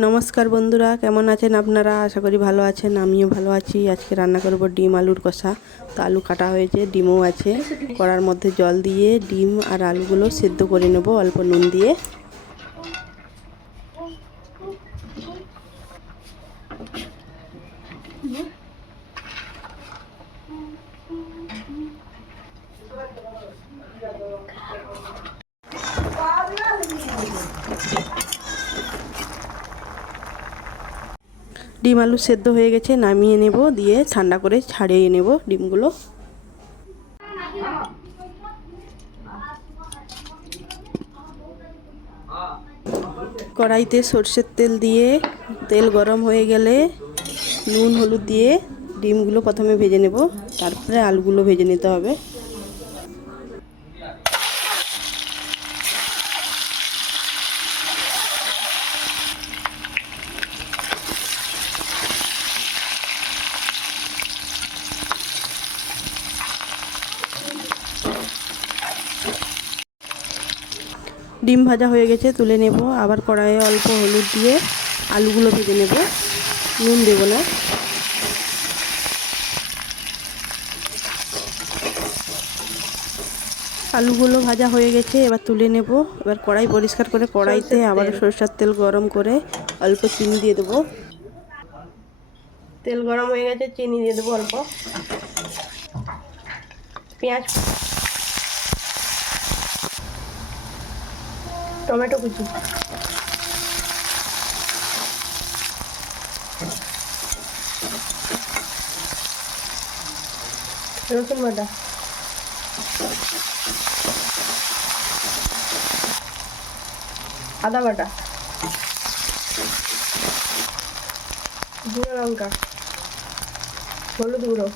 নমস্কার বন্ধুরা, কেমন আছেন আপনারা? আশা করি ভালো আছেন, আমিও ভালো আছি। আজকে রান্না করব ডিম আলুর কষা। তো আলু কাটা হয়েছে, ডিমও আছে। কড়ার মধ্যে জল দিয়ে ডিম আর আলুগুলো সেদ্ধ করে নেব অল্প নুন দিয়ে। ডিম আলু সেদ্ধ হয়ে গেছে, নামিয়ে নেব, দিয়ে ঠান্ডা করে ছাড়িয়ে নেব ডিমগুলো। কড়াইতে সর্ষের তেল দিয়ে, তেল গরম হয়ে গেলে নুন, হলুদ দিয়ে ডিমগুলো প্রথমে ভেজে নেব, তারপরে আলুগুলো ভেজে নিতে হবে। ডিম ভাজা হয়ে গেছে তুলে নেব। আবার কড়াইয়ে অল্প হলুদ দিয়ে আলুগুলো ভেজে নেব। নুন দেব না। আলুগুলো ভাজা হয়ে গেছে এবার তুলে নেব। এবার কড়াই পরিষ্কার করে কড়াইতে আবার সরষের তেল গরম করে অল্প চিনি দিয়ে দেবো। তেল গরম হয়ে গেছে চিনি দিয়ে দেবো অল্প। পেঁয়াজ টমেটো কুচি। রসুন বাটা। আদা বাটা। জিরা লঙ্কা। হলুদ গুঁড়ো।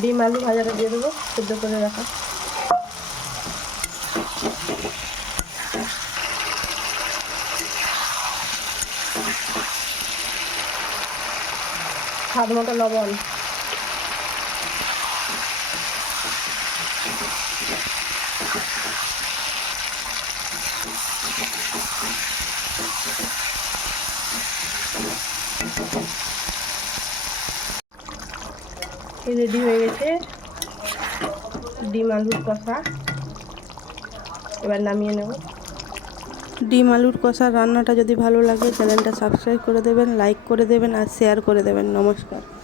ডিম আলু ভাজাটা দিয়ে দেবো সেদ্ধ করে রাখা। স্বাদ মতো লবণ। রেডি হয়ে গেছে। ডিম, আলুর কষা। এবার নামিয়ে নেব। ডিম, আলুর কষা রান্নাটা যদি ভালো লাগে, চ্যানেলটা সাবস্ক্রাইব করে দেবেন, লাইক করে দেবেন আর শেয়ার করে দেবেন। নমস্কার।